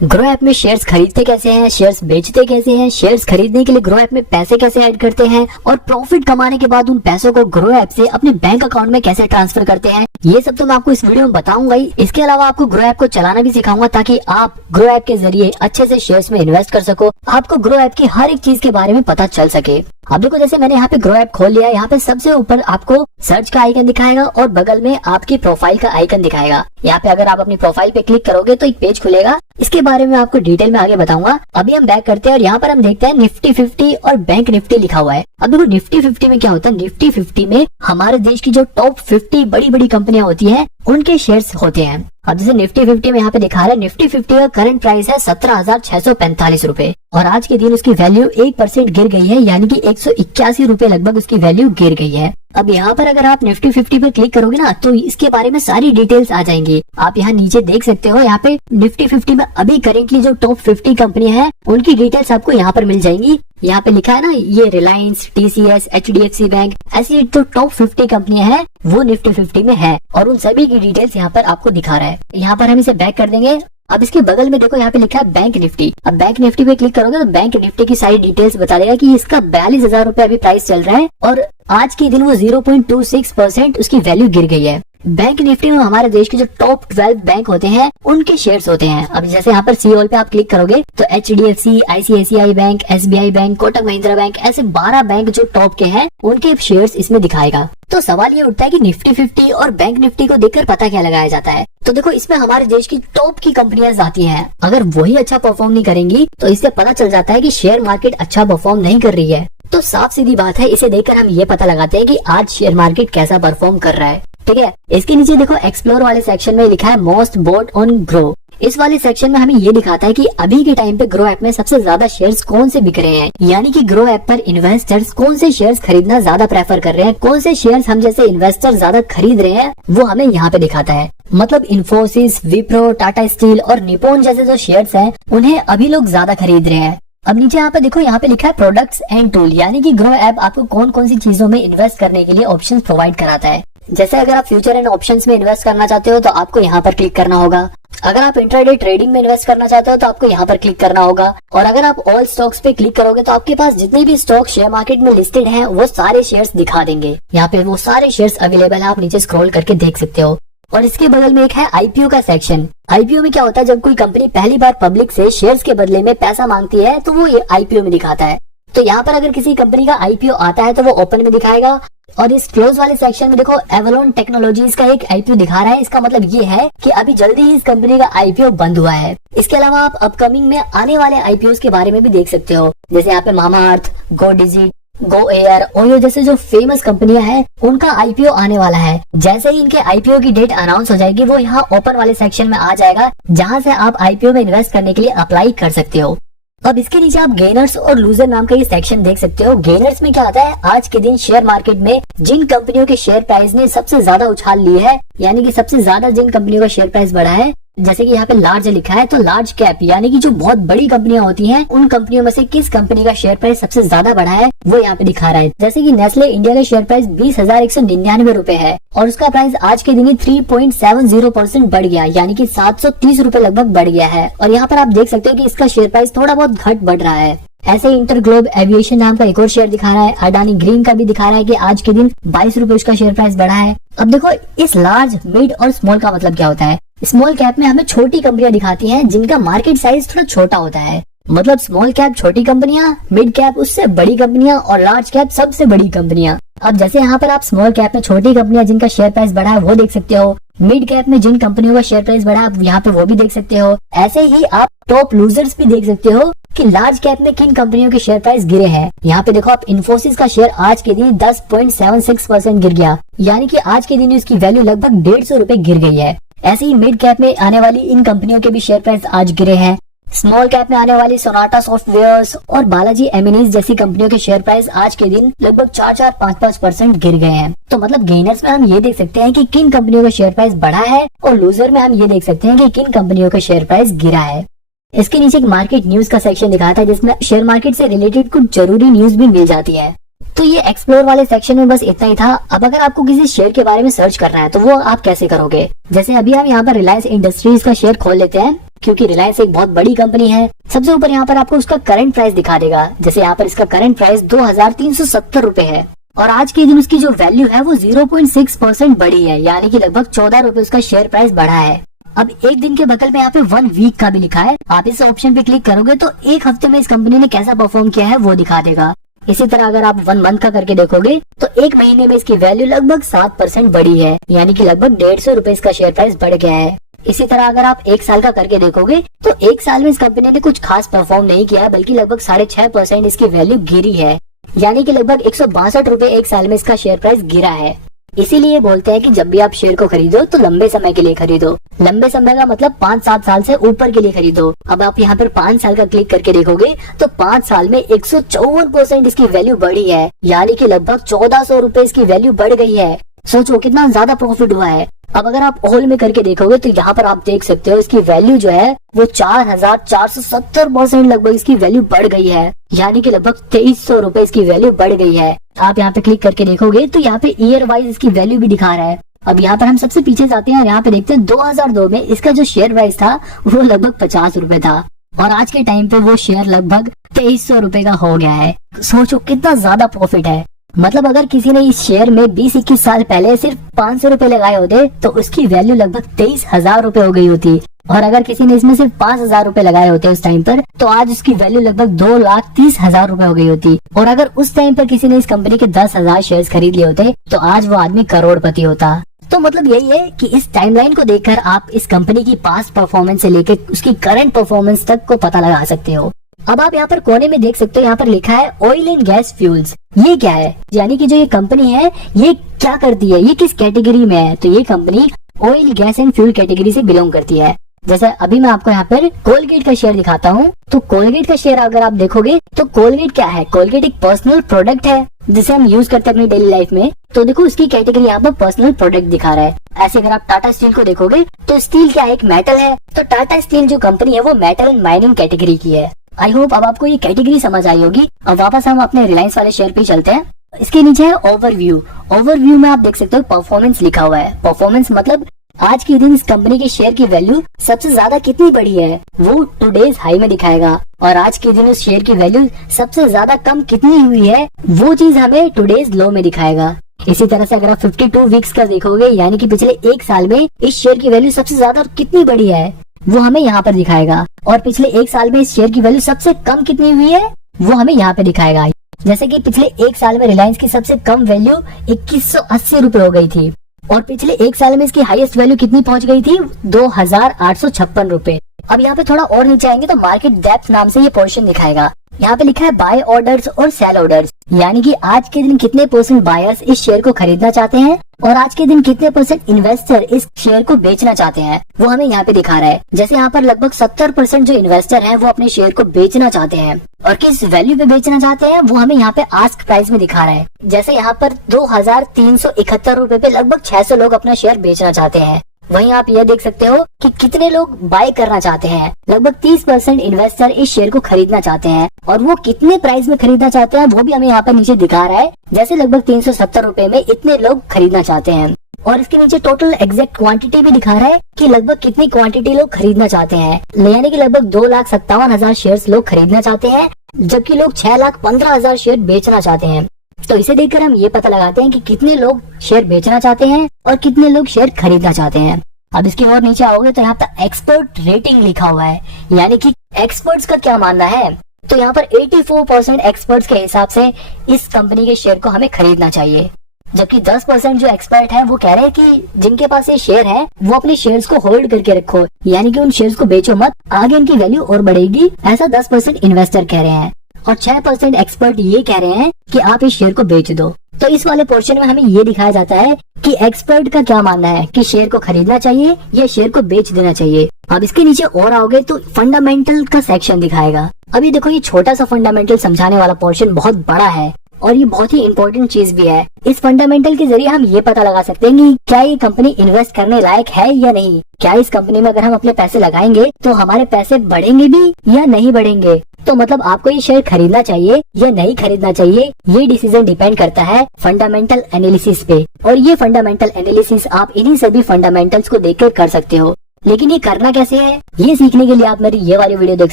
Grow app में shares खरीदते कैसे हैं, शेयर्स बेचते कैसे हैं, शेयर्स खरीदने के लिए ग्रो ऐप में पैसे कैसे ऐड करते हैं और प्रॉफिट कमाने के बाद उन पैसों को ग्रो ऐप से अपने बैंक अकाउंट में कैसे ट्रांसफर करते हैं, ये सब तो मैं आपको इस वीडियो में बताऊंगा ही। इसके अलावा आपको ग्रो ऐप को चलाना भी सिखाऊंगा ताकि आप ग्रो ऐप के जरिए अच्छे से शेयर्स में इन्वेस्ट कर सको, आपको ग्रो ऐप की हर एक चीज के बारे में पता चल सके। अब देखो, जैसे मैंने यहाँ पे ग्रो ऐप खोल लिया, यहाँ पे सबसे ऊपर आपको सर्च का आइकन दिखाएगा और बगल में आपकी प्रोफाइल का आइकन दिखाएगा। यहाँ पे अगर आप अपनी प्रोफाइल पे क्लिक करोगे तो एक पेज खुलेगा, इसके बारे में आपको डिटेल में आगे बताऊंगा। अभी हम बैक करते हैं और यहाँ पर हम देखते हैं निफ्टी 50 और बैंक निफ्टी लिखा हुआ है। अब देखो निफ्टी 50 में क्या होता है, निफ्टी 50 में हमारे देश की जो टॉप 50 बड़ी बड़ी कंपनियां होती हैं उनके शेयर्स होते हैं। अब जैसे निफ्टी 50 में यहाँ पे दिखा रहा है, निफ्टी 50 का करंट प्राइस है 17,645 रूपए और आज के दिन उसकी वैल्यू 1% गिर गई है, यानी कि 181 रूपए लगभग उसकी वैल्यू गिर गई है। अब यहाँ पर अगर आप निफ्टी 50 पर क्लिक करोगे ना तो इसके बारे में सारी डिटेल्स आ जाएंगी। आप यहाँ नीचे देख सकते हो, यहाँ पे निफ्टी 50 में अभी करेंटली जो टॉप 50 कंपनियां हैं उनकी डिटेल्स आपको यहाँ पर मिल जाएंगी। यहाँ पे लिखा है ना, ये रिलायंस, TCS, HDFC बैंक, ऐसी जो टॉप 50 कंपनियां हैं वो निफ्टी 50 में है और उन सभी की डिटेल्स यहाँ पर आपको दिखा रहा है। यहाँ पर हम इसे बैक कर देंगे। अब इसके बगल में देखो, यहाँ पे लिखा है बैंक निफ्टी। अब बैंक निफ्टी पे क्लिक करोगे तो बैंक निफ्टी की सारी डिटेल्स बता देगा कि इसका 42,000 रूपए अभी प्राइस चल रहा है और आज के दिन वो 0.26% उसकी वैल्यू गिर गई है। बैंक निफ्टी में हमारे देश के जो टॉप 12 बैंक होते हैं उनके शेयर्स होते हैं। अब जैसे यहाँ पर सी ऑल पे आप क्लिक करोगे तो HDFC, ICICI bank, SBI bank, Kotak Mahindra bank, ऐसे 12 बैंक जो टॉप के हैं उनके शेयर्स इसमें दिखाएगा। तो सवाल ये उठता है कि निफ्टी 50 और बैंक निफ्टी को देखकर पता क्या लगाया जाता है। तो देखो, इसमें हमारे देश की टॉप की कंपनियां आती हैं। अगर वही अच्छा परफॉर्म नहीं करेंगी तो इससे पता चल जाता है कि शेयर मार्केट अच्छा परफॉर्म नहीं कर रही है। तो साफ सीधी बात है, इसे देखकर हम ये पता लगाते हैं कि आज शेयर मार्केट कैसा परफॉर्म कर रहा है। ठीक है, इसके नीचे देखो एक्सप्लोर वाले सेक्शन में लिखा है मोस्ट बोट ऑन ग्रो। इस वाले सेक्शन में हमें ये दिखाता है कि अभी के टाइम पे ग्रो ऐप में सबसे ज्यादा शेयर्स कौन से बिक रहे हैं, यानी कि ग्रो ऐप पर इन्वेस्टर्स कौन से शेयर्स खरीदना ज्यादा प्रेफर कर रहे हैं, कौन से शेयर्स हम जैसे इन्वेस्टर ज्यादा खरीद रहे हैं, वो हमें यहाँ पे दिखाता है। मतलब इन्फोसिस, विप्रो, टाटा स्टील और निप्पॉन जैसे जो शेयर्स हैं उन्हें अभी लोग ज्यादा खरीद रहे हैं। अब नीचे यहाँ पे देखो, यहाँ पे लिखा है प्रोडक्ट्स एंड टूल, यानी कि ग्रो ऐप आपको कौन कौन सी चीजों में इन्वेस्ट करने के लिए ऑप्शंस प्रोवाइड कराता है। जैसे अगर आप फ्यूचर एंड ऑप्शंस में इन्वेस्ट करना चाहते हो तो आपको यहाँ पर क्लिक करना होगा। अगर आप इंट्राडे ट्रेडिंग में इन्वेस्ट करना चाहते हो तो आपको यहाँ पर क्लिक करना होगा। और अगर आप ऑल स्टॉक्स पे क्लिक करोगे तो आपके पास जितने भी स्टॉक शेयर मार्केट में लिस्टेड हैं वो सारे शेयर्स दिखा देंगे। यहाँ पे वो सारे शेयर्स अवेलेबल है, आप नीचे स्क्रॉल करके देख सकते हो। और इसके बगल में एक है IPO का सेक्शन। IPO में क्या होता है, जब कोई कंपनी पहली बार पब्लिक से शेयर्स के बदले में पैसा मांगती है तो वो ये IPO में दिखाता है। तो यहाँ पर अगर किसी कंपनी का IPO आता है तो वो ओपन में दिखाएगा। और इस क्लोज वाले सेक्शन में देखो एवलॉन टेक्नोलॉजीज का एक IPO दिखा रहा है। इसका मतलब ये है कि अभी जल्दी ही इस कंपनी का IPO बंद हुआ है। इसके अलावा आप अपकमिंग में आने वाले IPOs के बारे में भी देख सकते हो। जैसे यहाँ पे मामाअर्थ, गो डिजिट, गो एयर, ओयो जैसे जो फेमस कंपनियां हैं उनका IPO आने वाला है। जैसे ही इनके IPO की डेट अनाउंस हो जाएगी वो यहाँ ओपन वाले सेक्शन में आ जाएगा, जहाँ से आप IPO में इन्वेस्ट करने के लिए अप्लाई कर सकते हो। अब इसके नीचे आप गेनर्स और लूजर नाम का ये सेक्शन देख सकते हो। गेनर्स में क्या आता है, आज के दिन शेयर मार्केट में जिन कंपनियों के शेयर प्राइस ने सबसे ज्यादा उछाल ली है, यानी कि सबसे ज्यादा जिन कंपनियों का शेयर प्राइस बढ़ा है, जैसे कि यहाँ पे लार्ज लिखा है, तो लार्ज कैप यानी कि जो बहुत बड़ी कंपनियां होती हैं उन कंपनियों में से किस कंपनी का शेयर प्राइस सबसे ज्यादा बढ़ा है वो यहाँ पे दिखा रहा है। जैसे कि नेस्ले इंडिया का शेयर प्राइस 20,199 रूपए है और उसका प्राइस आज के दिन 3.70% बढ़ गया, यानी कि 730 रूपए लगभग बढ़ गया है। और यहाँ पर आप देख सकते हो कि इसका शेयर प्राइस थोड़ा बहुत घट बढ़ रहा है। ऐसे इंटरग्लोब एविएशन नाम का एक और शेयर दिखा रहा है। अडानी ग्रीन का भी दिखा रहा है कि आज के दिन 22 रूपए उसका शेयर प्राइस बढ़ा है। अब देखो, इस लार्ज, मिड और स्मॉल का मतलब क्या होता है। स्मॉल कैप में हमें छोटी कंपनियां दिखाती हैं जिनका मार्केट साइज थोड़ा छोटा होता है। मतलब स्मॉल कैप छोटी कंपनियां, मिड कैप उससे बड़ी कंपनियां और लार्ज कैप सबसे बड़ी कंपनियां। अब जैसे यहाँ पर आप स्मॉल कैप में छोटी कंपनियां जिनका शेयर प्राइस बढ़ा है वो देख सकते हो। मिड कैप में जिन कंपनियों का शेयर प्राइस बढ़ा है यहाँ पे वो भी देख सकते हो। ऐसे ही आप टॉप लूजर्स भी देख सकते हो कि लार्ज कैप में किन कंपनियों के शेयर प्राइस गिरे हैं। यहाँ पे देखो आप इन्फोसिस का शेयर आज के दिन 10.76% गिर गया, यानी कि आज के दिन उसकी वैल्यू लगभग 150 रूपए गिर गई है। ऐसे ही मिड कैप में आने वाली इन कंपनियों के भी शेयर प्राइस आज गिरे हैं। स्मॉल कैप में आने वाली सोनाटा सॉफ्टवेयर्स और बालाजी एमिनीज जैसी कंपनियों के शेयर प्राइस आज के दिन लगभग 4-5% गिर गए हैं। तो मतलब गेनर्स में हम ये देख सकते हैं कि किन कंपनियों का शेयर प्राइस बढ़ा है और लूजर में हम ये देख सकते हैं कि किन कंपनियों का शेयर प्राइस गिरा है। इसके नीचे एक मार्केट न्यूज का सेक्शन दिखाता है जिसमें शेयर मार्केट से रिलेटेड कुछ जरूरी न्यूज भी मिल जाती है। तो ये एक्सप्लोर वाले सेक्शन में बस इतना ही था। अब अगर आपको किसी शेयर के बारे में सर्च करना है तो वो आप कैसे करोगे। जैसे अभी हम यहाँ पर रिलायंस इंडस्ट्रीज का शेयर खोल लेते हैं क्योंकि रिलायंस एक बहुत बड़ी कंपनी है। सबसे ऊपर यहाँ पर आपको उसका करंट प्राइस दिखा देगा। जैसे यहाँ पर इसका करंट प्राइस 2370 रुपए है और आज के दिन उसकी जो वैल्यू है वो 0.6% बढ़ी है, यानी कि लगभग 14 रुपए उसका शेयर प्राइस बढ़ा है। अब एक दिन के बगल में यहाँ पे 1 वीक का भी लिखा है। आप इस ऑप्शन पे क्लिक करोगे तो एक हफ्ते में इस कंपनी ने कैसा परफॉर्म किया है वो दिखा देगा। इसी तरह अगर आप 1 मंथ का करके देखोगे तो एक महीने में इसकी वैल्यू लगभग 7% बढ़ी है, यानी कि लगभग 150 रुपए इसका शेयर प्राइस बढ़ गया है। इसी तरह अगर आप 1 साल का करके देखोगे तो 1 साल में इस कंपनी ने कुछ खास परफॉर्म नहीं किया है, बल्कि लगभग 6.5% इसकी वैल्यू गिरी है, यानी कि लगभग 162 रुपए 1 साल में इसका शेयर प्राइस गिरा है। इसीलिए बोलते हैं कि जब भी आप शेयर को खरीदो तो लंबे समय के लिए खरीदो। लंबे समय का मतलब 5-7 साल से ऊपर के लिए खरीदो। अब आप यहाँ पर 5 साल का क्लिक करके देखोगे तो 5 साल में 154% इसकी वैल्यू बढ़ी है, यानी कि लगभग 1400 रुपए इसकी वैल्यू बढ़ गई है। सोचो कितना ज्यादा प्रॉफिट हुआ है। अब अगर आप होल में करके देखोगे तो यहाँ पर आप देख सकते हो इसकी वैल्यू जो है वो 4470% लगभग इसकी वैल्यू बढ़ गई है, यानी कि लगभग 2300 रुपए इसकी वैल्यू बढ़ गई है। आप यहाँ पे क्लिक करके देखोगे तो यहाँ पे ईयर वाइज इसकी वैल्यू भी दिखा रहा है। अब यहाँ पर हम सबसे पीछे जाते हैं और यहाँ पे देखते हैं 2002 में इसका जो शेयर प्राइस था वो लगभग 50 रुपए था और आज के टाइम पे वो शेयर लगभग 2300 रुपए का हो गया है। सोचो कितना ज्यादा प्रॉफिट है। मतलब अगर किसी ने इस शेयर में 20-21 साल पहले सिर्फ 500 रुपए लगाए होते तो उसकी वैल्यू लगभग 23,000 रुपए हो गई होती, और अगर किसी ने इसमें सिर्फ 5,000 रुपए लगाए होते उस टाइम पर तो आज उसकी वैल्यू लगभग 2,30,000 रुपए हो गई होती। और अगर उस टाइम पर किसी ने इस कंपनी के 10,000 शेयर्स खरीद लिए होते तो आज वो आदमी करोड़पति होता। तो मतलब यही है कि इस टाइमलाइन को देखकर आप इस कंपनी की पास्ट परफॉर्मेंस से लेकर उसकी करंट परफॉर्मेंस तक को पता लगा सकते हो। अब आप यहाँ पर कोने में देख सकते हो, यहाँ पर लिखा है ऑयल एंड गैस फ्यूल्स। ये क्या है, यानी कि जो ये कंपनी है ये क्या करती है, ये किस कैटेगरी में है। तो ये company oil gas and fuel category से बिलोंग करती है। जैसे अभी मैं आपको यहाँ पर कोलगेट का शेयर दिखाता हूँ। तो कोलगेट का शेयर अगर आप देखोगे तो कोलगेट क्या है, कोलगेट एक पर्सनल प्रोडक्ट है जिसे हम यूज करते हैं अपनी डेली लाइफ में। तो देखो उसकी कैटेगरी यहाँ पर पर्सनल प्रोडक्ट दिखा रहा है। ऐसे अगर आप टाटा स्टील को देखोगे तो स्टील क्या है, एक मेटल है। तो टाटा स्टील जो कंपनी है वो मेटल एंड माइनिंग कैटेगरी की है। आई होप अब आपको ये कैटेगरी समझ आई होगी। अब वापस हम अपने रिलायंस वाले शेयर पे चलते हैं। इसके नीचे है ओवरव्यू। ओवरव्यू में आप देख सकते हो परफॉर्मेंस लिखा हुआ है। परफॉर्मेंस मतलब आज के दिन इस कंपनी के शेयर की वैल्यू सबसे ज्यादा कितनी बढ़ी है वो टुडेज हाई में दिखाएगा, और आज के दिन उस शेयर की वैल्यू सबसे ज्यादा कम कितनी हुई है वो चीज हमें टुडेज लो में दिखाएगा। इसी तरह से अगर आप 52 वीक्स का देखोगे, यानी कि पिछले 1 साल में इस शेयर की वैल्यू सबसे ज्यादा कितनी बढ़ी है वो हमें यहाँ पर दिखाएगा, और पिछले 1 साल में इस शेयर की वैल्यू सबसे कम कितनी हुई है वो हमें यहाँ पे दिखाएगा। जैसे कि पिछले 1 साल में रिलायंस की सबसे कम वैल्यू 2180 रुपए हो गई थी, और पिछले 1 साल में इसकी हाईएस्ट वैल्यू कितनी पहुंच गई थी, 2856 रुपए। अब यहाँ पे थोड़ा और नीचे आएंगे तो मार्केट डेप्थ नाम से ये पोर्शन दिखाएगा। यहाँ पे लिखा है बाय ऑर्डर्स और सेल ऑर्डर्स, यानी कि आज के दिन कितने % बायर्स इस शेयर को खरीदना चाहते हैं और आज के दिन कितने % इन्वेस्टर इस शेयर को बेचना चाहते हैं वो हमें यहाँ पे दिखा रहा है। जैसे यहाँ पर लगभग 70% जो इन्वेस्टर हैं वो अपने शेयर को बेचना चाहते हैं, और किस वैल्यू पे बेचना चाहते हैं वो हमें यहाँ पे आस्क प्राइस में दिखा रहा है। जैसे यहाँ पर 2371 रुपए पे लगभग 600 लोग अपना शेयर बेचना चाहते हैं। वहीं आप यह देख सकते हो कि कितने लोग बाय करना चाहते हैं। लगभग 30% इन्वेस्टर इस शेयर को खरीदना चाहते हैं, और वो कितने प्राइस में खरीदना चाहते हैं वो भी हमें यहाँ पर नीचे दिखा रहा है। जैसे लगभग 370 रुपए में इतने लोग खरीदना चाहते हैं, और इसके नीचे टोटल एग्जैक्ट क्वांटिटी भी दिखा रहा है कि लगभग कितनी क्वांटिटी लोग खरीदना चाहते हैं, यानी कि लगभग 2,57,000 शेयर लोग खरीदना चाहते हैं, जबकि लोग 6,15,000 शेयर बेचना चाहते हैं। तो इसे देखकर हम ये पता लगाते हैं कि कितने लोग शेयर बेचना चाहते हैं और कितने लोग शेयर खरीदना चाहते हैं। अब इसके और नीचे आओगे तो यहाँ पर एक्सपर्ट रेटिंग लिखा हुआ है, यानी कि एक्सपर्ट्स का क्या मानना है। तो यहाँ पर 84% एक्सपर्ट्स के हिसाब से इस कंपनी के शेयर को हमें खरीदना चाहिए, जबकि 10% जो एक्सपर्ट हैं वो कह रहे हैं कि जिनके पास ये शेयर है वो अपने शेयर्स को होल्ड करके रखो, यानी कि उन शेयर्स को बेचो मत, आगे इनकी वैल्यू और बढ़ेगी, ऐसा 10% इन्वेस्टर कह रहे हैं, और 6% एक्सपर्ट ये कह रहे हैं कि आप इस शेयर को बेच दो। तो इस वाले पोर्शन में हमें ये दिखाया जाता है कि एक्सपर्ट का क्या मानना है कि शेयर को खरीदना चाहिए या शेयर को बेच देना चाहिए। अब इसके नीचे और आओगे तो फंडामेंटल का सेक्शन दिखाएगा। अभी देखो ये छोटा सा फंडामेंटल समझाने वाला पोर्शन बहुत बड़ा है, और ये बहुत ही इंपॉर्टेंट चीज भी है। इस फंडामेंटल के जरिए हम ये पता लगा सकते हैं कि क्या ये कंपनी इन्वेस्ट करने लायक है या नहीं। क्या इस कंपनी में अगर हम अपने पैसे लगाएंगे तो हमारे पैसे बढ़ेंगे भी या नहीं बढ़ेंगे। तो मतलब आपको ये शेयर खरीदना चाहिए या नहीं खरीदना चाहिए, ये डिसीजन डिपेंड करता है फंडामेंटल एनालिसिस पे, और ये फंडामेंटल एनालिसिस आप इन्हीं सभी फंडामेंटल्स को देखकर कर सकते हो। लेकिन ये करना कैसे है, ये सीखने के लिए आप मेरी ये वाली वीडियो देख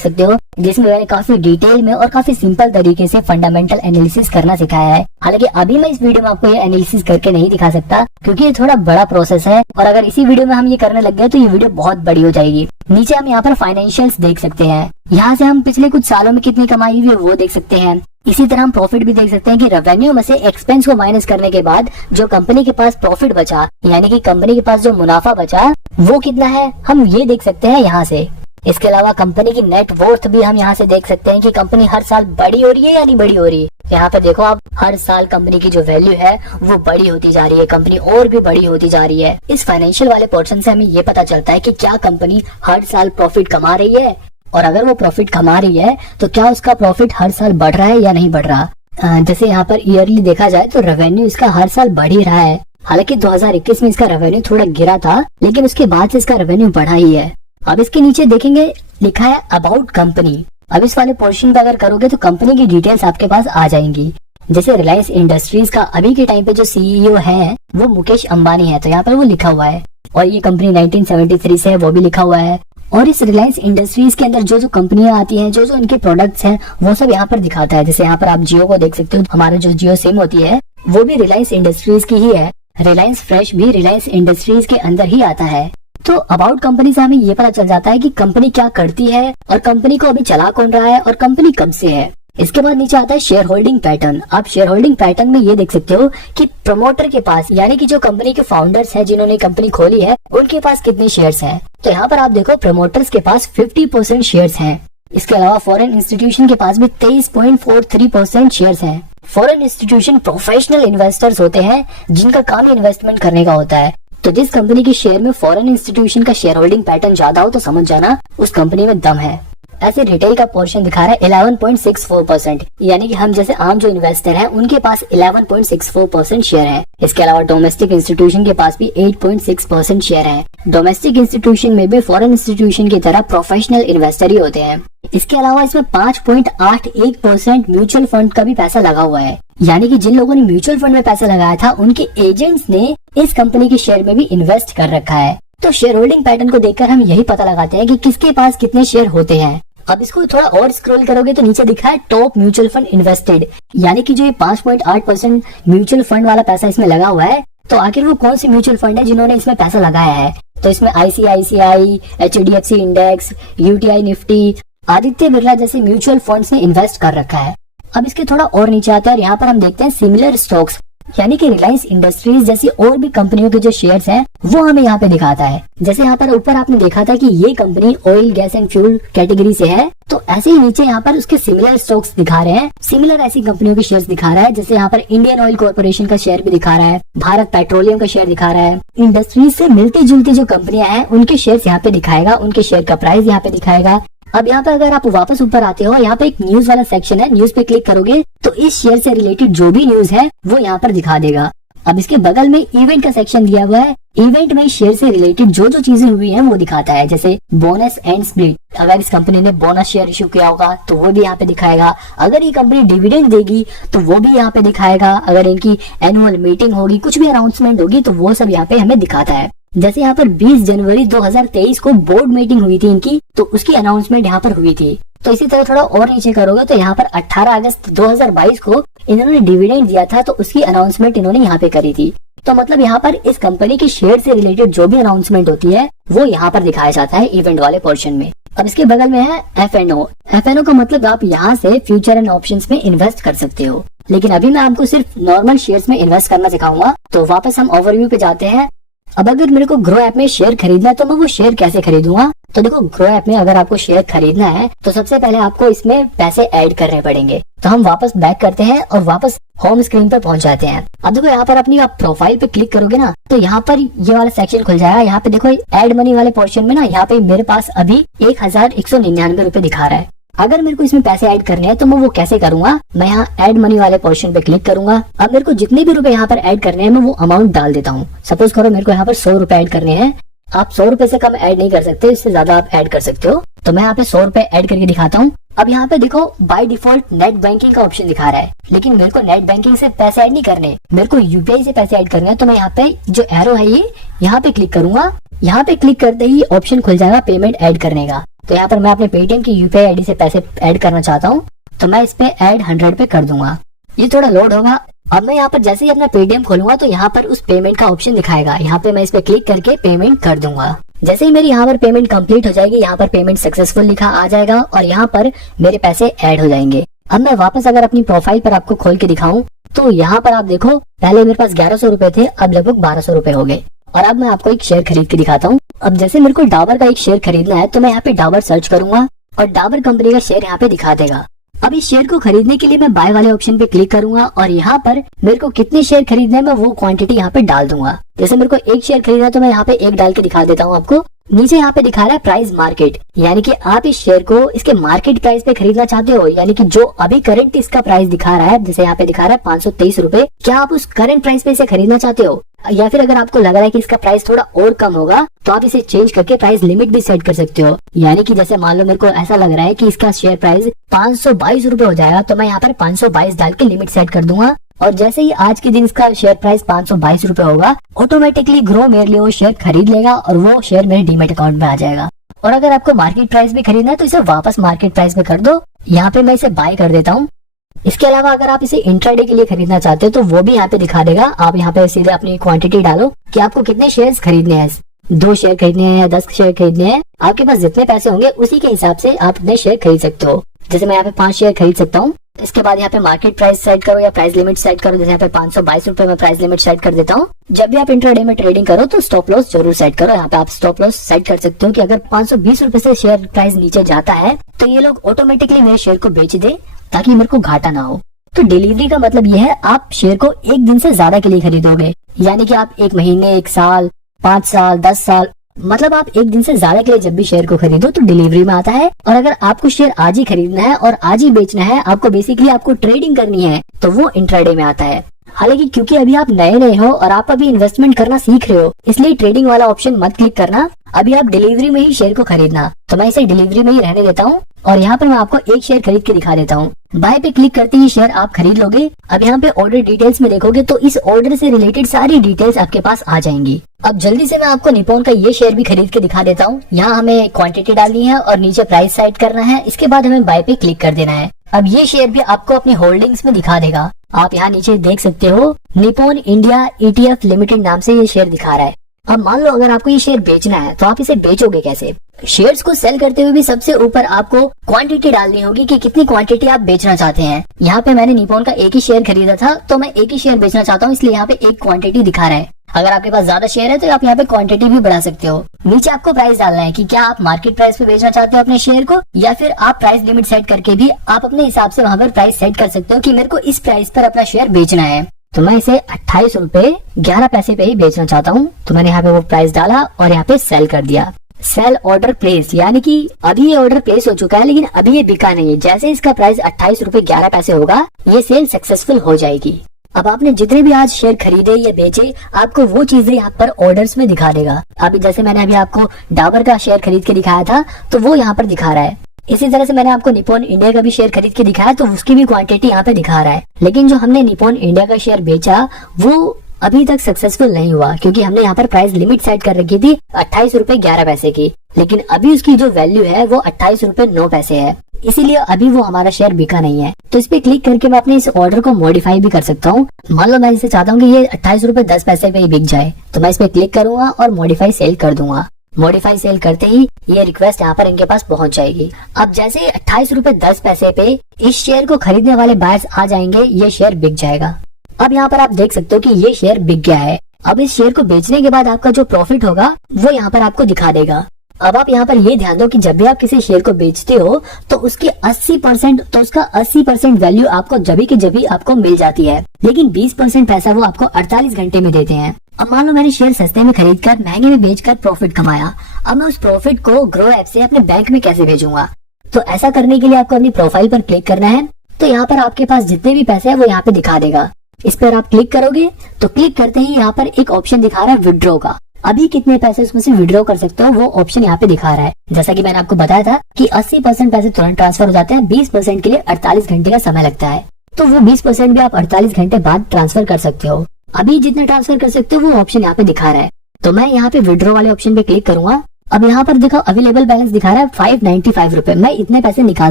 सकते हो, जिसमें मैंने काफी डिटेल में और काफी सिंपल तरीके से फंडामेंटल एनालिसिस करना सिखाया है। हालांकि अभी मैं इस वीडियो में आपको ये एनालिसिस करके नहीं दिखा सकता, क्योंकि ये थोड़ा बड़ा प्रोसेस है, और अगर इसी वीडियो में हम ये करने लग गए तो ये वीडियो बहुत बड़ी हो जाएगी। नीचे हम यहाँ पर फाइनेंशियल्स देख सकते हैं, यहाँ से हम पिछले कुछ सालों में कितनी कमाई हुई है वो देख सकते हैं। इसी तरह हम प्रॉफिट भी देख सकते हैं कि रेवेन्यू में से एक्सपेंस को माइनस करने के बाद जो कंपनी के पास प्रॉफिट बचा, यानी कि कंपनी के पास जो मुनाफा बचा वो कितना है, हम ये देख सकते हैं यहाँ से। इसके अलावा कंपनी की नेट वर्थ भी हम यहाँ से देख सकते हैं कि कंपनी हर साल बड़ी हो रही है या नहीं बड़ी हो रही है। यहाँ पे देखो आप, हर साल कंपनी की जो वैल्यू है वो बड़ी होती जा रही है, कंपनी और भी बड़ी होती जा रही है। इस फाइनेंशियल वाले पोर्शन से हमें ये पता चलता है कि क्या कंपनी हर साल प्रॉफिट कमा रही है, और अगर वो प्रॉफिट कमा रही है तो क्या उसका प्रॉफिट हर साल बढ़ रहा है या नहीं बढ़ रहा। जैसे यहाँ पर ईयरली देखा जाए तो रेवेन्यू इसका हर साल बढ़ ही रहा है। हालांकि 2021 में इसका रेवेन्यू थोड़ा गिरा था, लेकिन उसके बाद से इसका रेवेन्यू बढ़ा ही है। अब इसके नीचे देखेंगे लिखा है अबाउट कंपनी। अब इस वाले पोर्शन पे अगर करोगे तो कंपनी की डिटेल्स आपके पास आ जाएंगी। जैसे रिलायंस इंडस्ट्रीज का अभी के टाइम पे जो सीईओ है वो मुकेश अंबानी है, तो यहाँ पर वो लिखा हुआ है, और ये कंपनी 1973 से है वो भी लिखा हुआ है। और इस रिलायंस इंडस्ट्रीज के अंदर जो जो कंपनियां आती हैं, जो जो इनके प्रोडक्ट्स हैं वो सब यहाँ पर दिखाता है। जैसे यहाँ पर आप जियो को देख सकते हो, हमारा जो जियो सिम होती है वो भी रिलायंस इंडस्ट्रीज की ही है। रिलायंस फ्रेश भी रिलायंस इंडस्ट्रीज के अंदर ही आता है। तो अबाउट कंपनी से हमें ये पता चल जाता है कि कंपनी क्या करती है, और कंपनी को अभी चला कौन रहा है, और कंपनी कब से है। इसके बाद नीचे आता है शेयर होल्डिंग पैटर्न। आप शेयर होल्डिंग पैटर्न में ये देख सकते हो कि प्रमोटर के पास, यानी कि जो कंपनी के फाउंडर्स हैं जिन्होंने कंपनी खोली है, उनके पास कितने शेयर्स हैं। तो यहाँ पर आप देखो प्रमोटर्स के पास 50% शेयर्स हैं। इसके अलावा फॉरेन इंस्टीट्यूशन के पास भी 23.43% शेयर्स हैं। फॉरेन इंस्टीट्यूशन प्रोफेशनल इन्वेस्टर्स होते हैं जिनका काम इन्वेस्टमेंट करने का होता है। तो जिस कंपनी के शेयर में फॉरेन इंस्टीट्यूशन का शेयर होल्डिंग पैटर्न ज्यादा हो तो समझ जाना उस कंपनी में दम है। ऐसे रिटेल का पोर्शन दिखा रहा है 11.64%, यानी कि हम जैसे आम जो इन्वेस्टर हैं उनके पास 11.64% शेयर है। इसके अलावा डोमेस्टिक इंस्टीट्यूशन के पास भी 8.6% शेयर है। डोमेस्टिक इंस्टीट्यूशन में भी फॉरेन इंस्टीट्यूशन की तरह प्रोफेशनल इन्वेस्टर ही होते हैं। इसके अलावा इसमें 5.81% म्यूचुअल फंड का भी पैसा लगा हुआ है, यानी कि जिन लोगों ने म्यूचुअल फंड में पैसा लगाया था उनके एजेंट्स ने इस कंपनी के शेयर में भी इन्वेस्ट कर रखा है। तो शेयर होल्डिंग पैटर्न को देखकर हम यही पता लगाते हैं कि किसके पास कितने शेयर होते हैं। अब इसको थोड़ा और स्क्रॉल करोगे तो नीचे दिखा है टॉप म्यूचुअल फंड इन्वेस्टेड, यानी कि जो ये 5.8% म्यूचुअल फंड वाला पैसा इसमें लगा हुआ है, तो आखिर वो कौन सी म्यूचुअल फंड है जिन्होंने इसमें पैसा लगाया है। तो इसमें ICICI, HDFC index, UTI Nifty, Aditya Birla जैसे म्यूचुअल फंड्स ने इन्वेस्ट कर रखा है। अब इसके थोड़ा और नीचे आता है और यहाँ पर हम देखते हैं सिमिलर स्टॉक्स, यानी कि रिलायंस इंडस्ट्रीज जैसी और भी कंपनियों के जो शेयर्स हैं वो हमें यहाँ पे दिखाता है। जैसे यहाँ पर ऊपर आपने देखा था कि ये company oil gas and fuel category से है, तो ऐसे ही नीचे यहाँ पर उसके सिमिलर स्टॉक्स दिखा रहे हैं, सिमिलर ऐसी कंपनियों के शेयर्स दिखा रहा है। जैसे यहाँ पर इंडियन ऑयल कॉर्पोरेशन का शेयर भी दिखा रहा है, भारत पेट्रोलियम का शेयर दिखा रहा है। इंडस्ट्रीज से मिलती जुलती जो कंपनियां हैं उनके शेयर्स यहाँ पे दिखाएगा, उनके शेयर का प्राइस यहाँ पे दिखाएगा। अब यहाँ पे अगर आप वापस ऊपर आते हो, यहाँ पे एक न्यूज वाला सेक्शन है, न्यूज पे क्लिक करोगे तो इस शेयर से रिलेटेड जो भी न्यूज है वो यहाँ पर दिखा देगा। अब इसके बगल में इवेंट का सेक्शन दिया हुआ है, इवेंट में शेयर से रिलेटेड जो जो चीजें हुई हैं वो दिखाता है। जैसे बोनस एंड स्प्लिट, अगर इस कंपनी ने बोनस शेयर इशू किया होगा तो वो भी यहाँ पे दिखाएगा। अगर ये कंपनी डिविडेंड देगी तो वो भी यहाँ पे दिखाएगा। अगर इनकी एनुअल मीटिंग होगी, कुछ भी अनाउंसमेंट होगी तो वो सब यहाँ पे हमें दिखाता है। जैसे यहाँ पर 20 जनवरी 2023 को बोर्ड मीटिंग हुई थी इनकी, तो उसकी अनाउंसमेंट यहाँ पर हुई थी। तो इसी तरह थोड़ा और नीचे करोगे तो यहाँ पर 18 अगस्त 2022 को इन्होंने डिविडेंड दिया था, तो उसकी अनाउंसमेंट इन्होंने यहाँ पे करी थी। तो मतलब यहाँ पर इस कंपनी के शेयर से रिलेटेड जो भी अनाउंसमेंट होती है वो यहाँ पर दिखाया जाता है इवेंट वाले पोर्शन में। अब इसके बगल में है FNO। FNO का मतलब आप यहाँ से फ्यूचर एंड ऑप्शंस में इन्वेस्ट कर सकते हो, लेकिन अभी मैं आपको सिर्फ नॉर्मल शेयर्स में इन्वेस्ट करना सिखाऊंगा। तो वापस हम ओवरव्यू पे जाते हैं। अब अगर मेरे को ग्रो ऐप में शेयर खरीदना है तो मैं वो शेयर कैसे खरीदूंगा। तो देखो, ग्रो ऐप में अगर आपको शेयर खरीदना है तो सबसे पहले आपको इसमें पैसे ऐड करने पड़ेंगे। तो हम वापस बैक करते हैं और वापस होम स्क्रीन पर पहुंच जाते हैं। अब देखो, यहाँ पर अपनी आप प्रोफाइल पे क्लिक करोगे ना तो यहाँ पर ये वाला सेक्शन खुल जाएगा। यहाँ पे देखो ऐड मनी वाले पोर्शन में ना, यहाँ पे मेरे पास अभी 1199 रुपए दिखा रहा है। अगर मेरे को इसमें पैसे ऐड करने हैं तो मैं वो कैसे करूंगा, मैं यहाँ ऐड मनी वाले पोर्शन पे क्लिक करूंगा। अब मेरे को जितने भी रुपए यहाँ पर ऐड करने हैं मैं वो अमाउंट डाल देता हूँ। सपोज करो मेरे को यहाँ पर 100 रुपए ऐड करने हैं। आप 100 रुपए से कम ऐड नहीं कर सकते, इससे ज्यादा आप ऐड कर सकते हो। तो मैं यहाँ पे 100 रुपए ऐड करके दिखाता हूँ। अब यहाँ पे देखो बाय डिफॉल्ट नेट बैंकिंग का ऑप्शन दिखा रहा है, लेकिन मेरे को नेट बैंकिंग से पैसे ऐड नहीं करने, मेरे को यूपीआई से पैसे ऐड करने हैं। तो मैं यहाँ पे जो एरो है ये यहाँ पे क्लिक करूंगा। यहाँ पे क्लिक करते ही ऑप्शन खुल जाएगा पेमेंट ऐड करने का। तो यहाँ पर मैं अपने पेटीएम की यूपीआई आईडी से पैसे ऐड करना चाहता हूँ, तो मैं इस पे ऐड 100 पे कर दूंगा। ये थोड़ा लोड होगा। अब मैं यहाँ पर जैसे ही अपना पेटीएम खोलूंगा तो यहाँ पर उस पेमेंट का ऑप्शन दिखाएगा। यहाँ पे मैं इस पे क्लिक करके पेमेंट कर दूंगा। जैसे ही मेरी यहाँ पर पेमेंट कंप्लीट हो जाएगी, यहाँ पर पेमेंट सक्सेसफुल लिखा आ जाएगा और यहाँ पर मेरे पैसे ऐड हो जाएंगे। अब मैं वापस अगर अपनी प्रोफाइल पर आपको खोल के दिखाऊं तो यहाँ पर आप देखो पहले मेरे पास 1100 रुपए थे, अब लगभग 1200 रुपए हो गए। और अब मैं आपको एक शेयर खरीद के दिखाता हूँ। अब जैसे मेरे को डाबर का एक शेयर खरीदना है तो मैं यहाँ पे डाबर सर्च करूंगा और डाबर कंपनी का शेयर यहाँ पे दिखा देगा। अब इस शेयर को खरीदने के लिए मैं बाय वाले ऑप्शन पे क्लिक करूंगा और यहाँ पर मेरे को कितने शेयर खरीदने हैं मैं वो क्वांटिटी यहाँ पे डाल दूंगा। जैसे मेरे को एक शेयर खरीदना है तो मैं यहाँ पे एक डाल के दिखा देता हूँ आपको। नीचे यहाँ पे दिखा रहा है प्राइस मार्केट, यानी कि आप इस शेयर को इसके मार्केट प्राइस पे खरीदना चाहते हो, यानी कि जो अभी करंट इसका प्राइस दिखा रहा है, जैसे यहाँ पे दिखा रहा है 523 रुपए, क्या आप उस करंट प्राइस पे इसे खरीदना चाहते हो? या फिर अगर आपको लग रहा है कि इसका प्राइस थोड़ा और कम होगा तो आप इसे चेंज करके प्राइस लिमिट भी सेट कर सकते हो। यानी कि जैसे मान लो मेरे को ऐसा लग रहा है कि इसका शेयर प्राइस 522 रुपए हो जाएगा, तो मैं यहाँ पर 522 डाल के लिमिट सेट कर दूंगा। और जैसे ही आज के दिन इसका शेयर प्राइस 522 रुपए होगा, ऑटोमेटिकली ग्रो मेरे लिए वो शेयर खरीद लेगा और वो शेयर मेरे डीमेट अकाउंट में आ जाएगा। और अगर आपको मार्केट प्राइस में खरीदना है तो इसे वापस मार्केट प्राइस में कर दो। यहाँ पे मैं इसे बाय कर देता हूँ। इसके अलावा अगर आप इसे इंट्राडे के लिए खरीदना चाहते हो तो वो भी यहाँ पे दिखा देगा। आप यहाँ पे सीधे अपनी क्वांटिटी डालो कि आपको कितने शेयर्स खरीदने हैं, 2 शेयर खरीदने हैं या 10 शेयर खरीदने हैं। आपके पास जितने पैसे होंगे उसी के हिसाब से आप इतने शेयर खरीद सकते हो। जैसे मैं यहाँ पे 5 शेयर खरीद सकता हूँ। इसके बाद यहाँ पे मार्केट प्राइस सेट करो या प्राइस लिमिट सेट करो। जैसे यहाँ पे 522 रुपए में प्राइस लिमिट सेट कर देता हूँ। जब भी आप इंट्राडे में ट्रेडिंग करो तो स्टॉप लॉस जरूर सेट करो। यहाँ पे आप स्टॉप लॉस सेट कर सकते हो कि अगर 520 रुपए से शेयर प्राइस नीचे जाता है तो ये लोग ऑटोमेटिकली मेरे शेयर को बेच दे ताकि मेरे को घाटा ना हो। तो डिलीवरी का मतलब ये है आप शेयर को एक दिन से ज्यादा के लिए खरीदोगे, यानी कि आप 1 महीने, 1 साल, 5 साल, 10 साल, मतलब आप एक दिन से ज्यादा के लिए जब भी शेयर को खरीदो तो डिलीवरी में आता है। और अगर आपको शेयर आज ही खरीदना है और आज ही बेचना है, आपको बेसिकली आपको ट्रेडिंग करनी है, तो वो इंट्राडे में आता है। हालांकि क्योंकि अभी आप नए हो और आप अभी इन्वेस्टमेंट करना सीख रहे हो, इसलिए ट्रेडिंग वाला ऑप्शन मत क्लिक करना। अभी आप डिलीवरी में ही शेयर को खरीदना, तो मैं इसे डिलीवरी में ही रहने देता हूँ। और यहाँ पर मैं आपको एक शेयर खरीद के दिखा देता हूँ। बाय पे क्लिक करते ही शेयर आप खरीद लोगे। अब यहाँ पे ऑर्डर डिटेल्स में देखोगे तो इस ऑर्डर से रिलेटेड सारी डिटेल्स आपके पास आ जाएंगी। अब जल्दी से मैं आपको निप्पॉन का ये शेयर भी खरीद के दिखा देता हूँ। यहाँ हमें क्वांटिटी डालनी है और नीचे प्राइस सेट करना है। इसके बाद हमें बाय पे क्लिक कर देना है। अब ये शेयर भी आपको अपनी होल्डिंग्स में दिखा देगा। आप यहाँ नीचे देख सकते हो निप्पॉन इंडिया ETF लिमिटेड नाम से ये शेयर दिखा रहा है। अब मान लो अगर आपको ये शेयर बेचना है तो आप इसे बेचोगे कैसे? शेयर्स को सेल करते हुए भी सबसे ऊपर आपको क्वांटिटी डालनी होगी कि कितनी क्वांटिटी आप बेचना चाहते हैं। यहाँ पे मैंने निप्पॉन का एक ही शेयर खरीदा था तो मैं एक ही शेयर बेचना चाहता हूँ, इसलिए यहाँ पे एक क्वांटिटी दिखा रहा है। अगर आपके पास ज्यादा शेयर है तो आप यहाँ पे क्वांटिटी भी बढ़ा सकते हो। नीचे आपको प्राइस डालना है कि क्या आप मार्केट प्राइस पे बेचना चाहते हो अपने शेयर को, या फिर आप प्राइस लिमिट सेट करके भी आप अपने हिसाब से वहाँ पर प्राइस सेट कर सकते हो कि मेरे को इस प्राइस पर अपना शेयर बेचना है। तो मैं इसे 28 रुपए 11 पैसे पे ही बेचना चाहता हूँ। तो मैंने यहाँ पे वो प्राइस डाला और यहाँ पे सेल कर दिया। सेल ऑर्डर प्लेस, यानी कि अभी ये ऑर्डर प्लेस हो चुका है लेकिन अभी ये बिका नहीं है। जैसे इसका प्राइस 28 रुपए 11 पैसे होगा, ये सेल सक्सेसफुल हो जाएगी। अब आपने जितने भी आज शेयर खरीदे या बेचे, आपको वो चीजें यहाँ पर ऑर्डर्स में दिखा देगा। अभी जैसे मैंने अभी आपको डाबर का शेयर खरीद के दिखाया था तो वो यहाँ पर दिखा रहा है। इसी तरह से मैंने आपको निप्पॉन इंडिया का भी शेयर खरीद के दिखाया तो उसकी भी क्वांटिटी यहाँ पे दिखा रहा है। लेकिन जो हमने निप्पॉन इंडिया का शेयर बेचा वो अभी तक सक्सेसफुल नहीं हुआ, क्योंकि हमने यहाँ पर प्राइस लिमिट सेट कर रखी थी 28 रुपए 11 पैसे की, लेकिन अभी उसकी जो वैल्यू है वो 28 रुपए 9 पैसे है। इसीलिए अभी वो हमारा शेयर बिका नहीं है। तो इस पे क्लिक करके मैं अपने इस ऑर्डर को मॉडिफाई भी कर सकता हूँ। मान लो मैं इसे चाहता हूँ कि ये 28 रुपए 10 पैसे पे ही बिक जाए, तो मैं इस पे क्लिक करूंगा और मॉडिफाई सेल कर दूंगा। मॉडिफाई सेल करते ही ये रिक्वेस्ट यहाँ पर इनके पास पहुंच जाएगी। अब जैसे 28 रुपए 10 पैसे पे इस शेयर को खरीदने वाले बायर्स आ जाएंगे, ये शेयर बिक जाएगा। अब यहाँ पर आप देख सकते हो कि ये शेयर बिक गया है। अब इस शेयर को बेचने के बाद आपका जो प्रॉफिट होगा वो यहाँ पर आपको दिखा देगा। अब आप यहाँ पर ये ध्यान दो कि जब भी आप किसी शेयर को बेचते हो तो उसकी 80% तो उसका 80% वैल्यू आपको जभी के जभी आपको मिल जाती है, लेकिन 20% पैसा वो आपको 48 घंटे में देते हैं। अब मान लो मैंने शेयर सस्ते में खरीदकर महंगे में बेचकर प्रॉफिट कमाया। अब मैं उस प्रॉफिट को ग्रो ऐप से अपने बैंक में कैसे भेजूंगा? तो ऐसा करने के लिए आपको अपनी प्रोफाइल पर क्लिक करना है। तो यहाँ पर आपके पास जितने भी पैसे है वो यहाँ पे दिखा देगा। इस पर आप क्लिक करोगे तो क्लिक करते ही यहाँ पर एक ऑप्शन दिखा रहा है विड्रॉ का। अभी कितने पैसे उसमें से विड्रॉ कर सकते हो वो ऑप्शन यहाँ पे दिखा रहा है। जैसा कि मैंने आपको बताया था कि 80% पैसे तुरंत ट्रांसफर हो जाते हैं, 20% के लिए 48 घंटे का समय लगता है। तो वो 20% भी आप 48 घंटे बाद ट्रांसफर कर सकते हो। अभी जितना ट्रांसफर कर सकते हो वो ऑप्शन यहाँ पे दिखा रहा है। तो मैं यहाँ पे विड्रॉ वाले ऑप्शन पे क्लिक करूंगा। अब यहाँ पर देखो अवेलेबल बैलेंस दिखा रहा है 595 रुपए, मैं इतने पैसे निकाल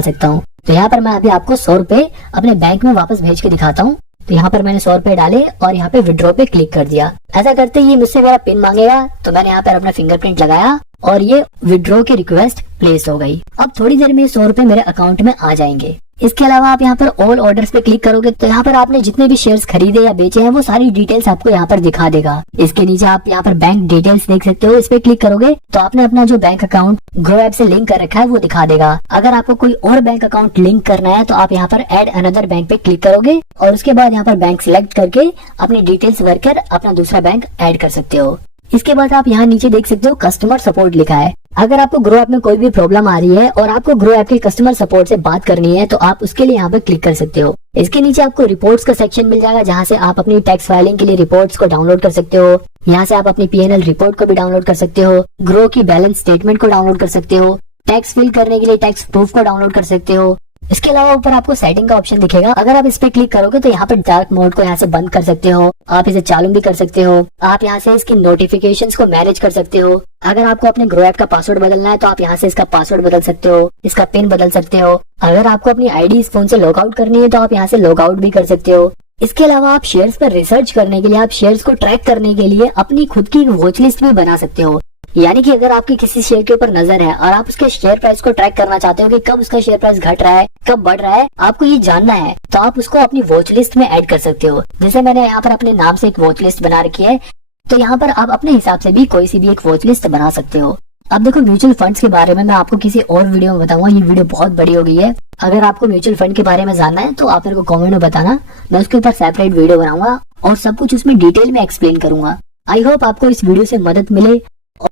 सकता हूँ। तो यहाँ पर मैं अभी आपको 100 रुपए अपने बैंक में वापस भेज के दिखाता हूँ। तो यहाँ पर मैंने 100 रुपए डाले और यहाँ पे विड्रॉ पे क्लिक कर दिया। ऐसा करते ही मुझसे मेरा पिन मांगेगा, तो मैंने यहाँ पर अपना फिंगरप्रिंट लगाया और ये विड्रॉ की रिक्वेस्ट प्लेस हो गई। अब थोड़ी देर में 100 रुपए मेरे अकाउंट में आ जाएंगे। इसके अलावा आप यहाँ पर ऑल ऑर्डर्स पे क्लिक करोगे तो यहाँ पर आपने जितने भी शेयर्स खरीदे या बेचे हैं वो सारी डिटेल्स आपको यहाँ पर दिखा देगा। इसके नीचे आप यहाँ पर बैंक डिटेल्स देख सकते हो। इस पे क्लिक करोगे तो आपने अपना जो बैंक अकाउंट ग्रो ऐप से लिंक कर रखा है वो दिखा देगा। अगर आपको कोई और बैंक अकाउंट लिंक करना है तो आप यहाँ पर ऐड अनदर बैंक पे क्लिक करोगे और उसके बाद यहाँ पर बैंक सिलेक्ट करके अपनी डिटेल्स भरकर अपना दूसरा बैंक ऐड कर सकते हो। इसके बाद आप यहाँ नीचे देख सकते हो कस्टमर सपोर्ट लिखा है। अगर आपको ग्रो ऐप में कोई भी प्रॉब्लम आ रही है और आपको ग्रो ऐप के कस्टमर सपोर्ट से बात करनी है तो आप उसके लिए यहाँ पर क्लिक कर सकते हो। इसके नीचे आपको रिपोर्ट्स का सेक्शन मिल जाएगा जहाँ से आप अपनी टैक्स फाइलिंग के लिए रिपोर्ट्स को डाउनलोड कर सकते हो। यहाँ से आप अपनी PNL रिपोर्ट को भी डाउनलोड कर सकते हो, ग्रो की बैलेंस स्टेटमेंट को डाउनलोड कर सकते हो, टैक्स फिल करने के लिए टैक्स प्रूफ को डाउनलोड कर सकते हो। इसके अलावा ऊपर आपको सेटिंग का ऑप्शन दिखेगा। अगर आप इस पे क्लिक करोगे तो यहाँ पर डार्क मोड को यहाँ से बंद कर सकते हो, आप इसे चालू भी कर सकते हो। आप यहाँ से इसकी नोटिफिकेशंस को मैनेज कर सकते हो। अगर आपको अपने ग्रो ऐप का पासवर्ड बदलना है तो आप यहाँ से इसका पासवर्ड बदल सकते हो, इसका पिन बदल सकते हो। अगर आपको अपनी आईडी इस फोन से लॉग आउट करनी है तो आप यहाँ से लॉग आउट भी कर सकते हो। इसके अलावा आप शेयर्स पर रिसर्च करने के लिए, आप शेयर्स को ट्रैक करने के लिए अपनी खुद की वॉच लिस्ट भी बना सकते हो। यानी कि अगर आपकी किसी शेयर के ऊपर नजर है और आप उसके शेयर प्राइस को ट्रैक करना चाहते हो कि कब उसका शेयर प्राइस घट रहा है, कब बढ़ रहा है, आपको ये जानना है तो आप उसको अपनी वॉच लिस्ट में ऐड कर सकते हो। जैसे मैंने यहाँ पर अपने नाम से एक वॉच लिस्ट बना रखी है, तो यहाँ पर आप अपने हिसाब से भी कोई सी भी एक वॉच लिस्ट बना सकते हो। अब देखो म्यूचुअल फंड्स के बारे में मैं आपको किसी और वीडियो में बताऊंगा, ये वीडियो बहुत बड़ी हो गई है। अगर आपको म्यूचुअल फंड के बारे में जानना है तो आप मेरे को कमेंट में बताना, मैं उसके ऊपर सेपरेट वीडियो बनाऊंगा और सब कुछ उसमें डिटेल में एक्सप्लेन करूंगा। आई होप आपको इस वीडियो से मदद मिले।